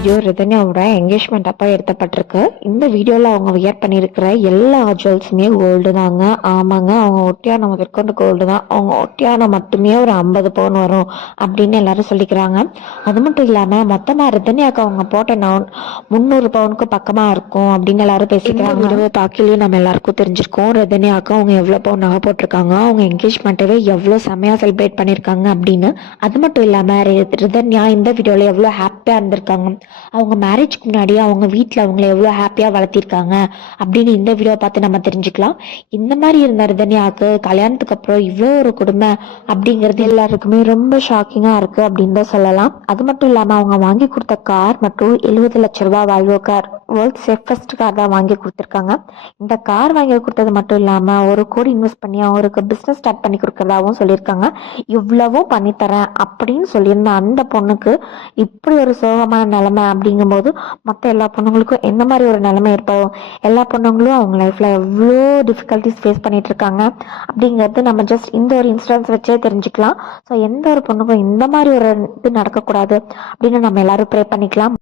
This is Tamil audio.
வீடியோ ரிதன்யாவோட என்கேஜ்மெண்ட் அப்போ எடுத்தப்பட்டிருக்கு. இந்த வீடியோவில் அவங்க வியர் பண்ணியிருக்கிற எல்லா ஜுவல்ஸுமே கோல்டு தாங்க. ஆமாங்க, அவங்க ஒட்டியானம் முதற்கொண்டு கோல்டு தான். அவங்க ஒட்டியானம் மட்டுமே ஒரு 50 பவுன் வரும் அப்படின்னு எல்லாரும் சொல்லிக்கிறாங்க. அது மட்டும் இல்லாமல் மொத்தமாக ரிதன்யாவுக்கு அவங்க போட்ட 300 பவுனுக்கு பக்கமாக இருக்கும் அப்படின்னு எல்லாரும் பேசிக்கிறாங்க. வீடியோவை பார்க்கலையும் நம்ம எல்லாருக்கும் தெரிஞ்சிருக்கோம் ரிதன்யாவுக்கு அவங்க எவ்வளோ பவுன் நகை போட்டிருக்காங்க, அவங்க என்கேஜ்மெண்ட்டவே எவ்வளோ செம்மையாக செலிப்ரேட் பண்ணியிருக்காங்க அப்படின்னு. அது மட்டும் இல்லாமல் ரிதன்யா இந்த வீடியோவில் எவ்வளோ ஹாப்பியாக இருந்திருக்காங்க, அவங்க மேரேஜ்க்கு முன்னாடி அவங்க வீட்டில் அவங்கள எவ்வளோ ஹாப்பியாக வளர்த்திருக்காங்க அப்படின்னு இந்த வீடியோ பார்த்து நம்ம தெரிஞ்சுக்கலாம். இந்த மாதிரி இருந்த ரிதன்யாவுக்கு கல்யாணத்துக்கு அப்புறம் இவ்வளோ ஒரு கொடுமை அப்படிங்கிறது எல்லாருக்குமே ரொம்ப ஷாக்கிங்காக இருக்குது அப்படின்னு தான் சொல்லலாம். அது மட்டும் இல்லாமல் அவங்க வாங்கி கொடுத்த கார் மற்றும் 70 லட்ச ரூபாய் Volvo car, world safest car தான் வாங்கி கொடுத்துருக்காங்க. இந்த கார் வாங்கி கொடுத்தது மட்டும் இல்லாமல் 1 கோடி இன்வெஸ்ட் பண்ணி அவருக்கு பிஸ்னஸ் ஸ்டார்ட் பண்ணி கொடுக்கறதாகவும் சொல்லியிருக்காங்க. இவ்வளவும் பண்ணித்தரேன் அப்படின்னு சொல்லியிருந்த அந்த பொண்ணுக்கு இப்படி ஒரு சோகமான நிலைமை அப்படிங்கும்போது மற்ற எல்லா பொண்ணுங்களுக்கும் எந்த மாதிரி ஒரு நிலைமை ஏற்படும், எல்லா பொண்ணுங்களும் அவங்க லைஃப்ல எவ்வளோ டிஃபிகல்ட்டிஸ் ஃபேஸ் பண்ணிட்டு இருக்காங்க அப்படிங்கிறது நம்ம ஜஸ்ட் இந்த ஒரு இன்சிடென்ட்ஸ் வச்சே தெரிஞ்சுக்கலாம். ஸோ எந்த ஒரு பொண்ணுக்கும் இந்த மாதிரி ஒரு இது நடக்கக்கூடாது அப்படின்னு நம்ம எல்லாரும் ப்ரே பண்ணிக்கலாம்.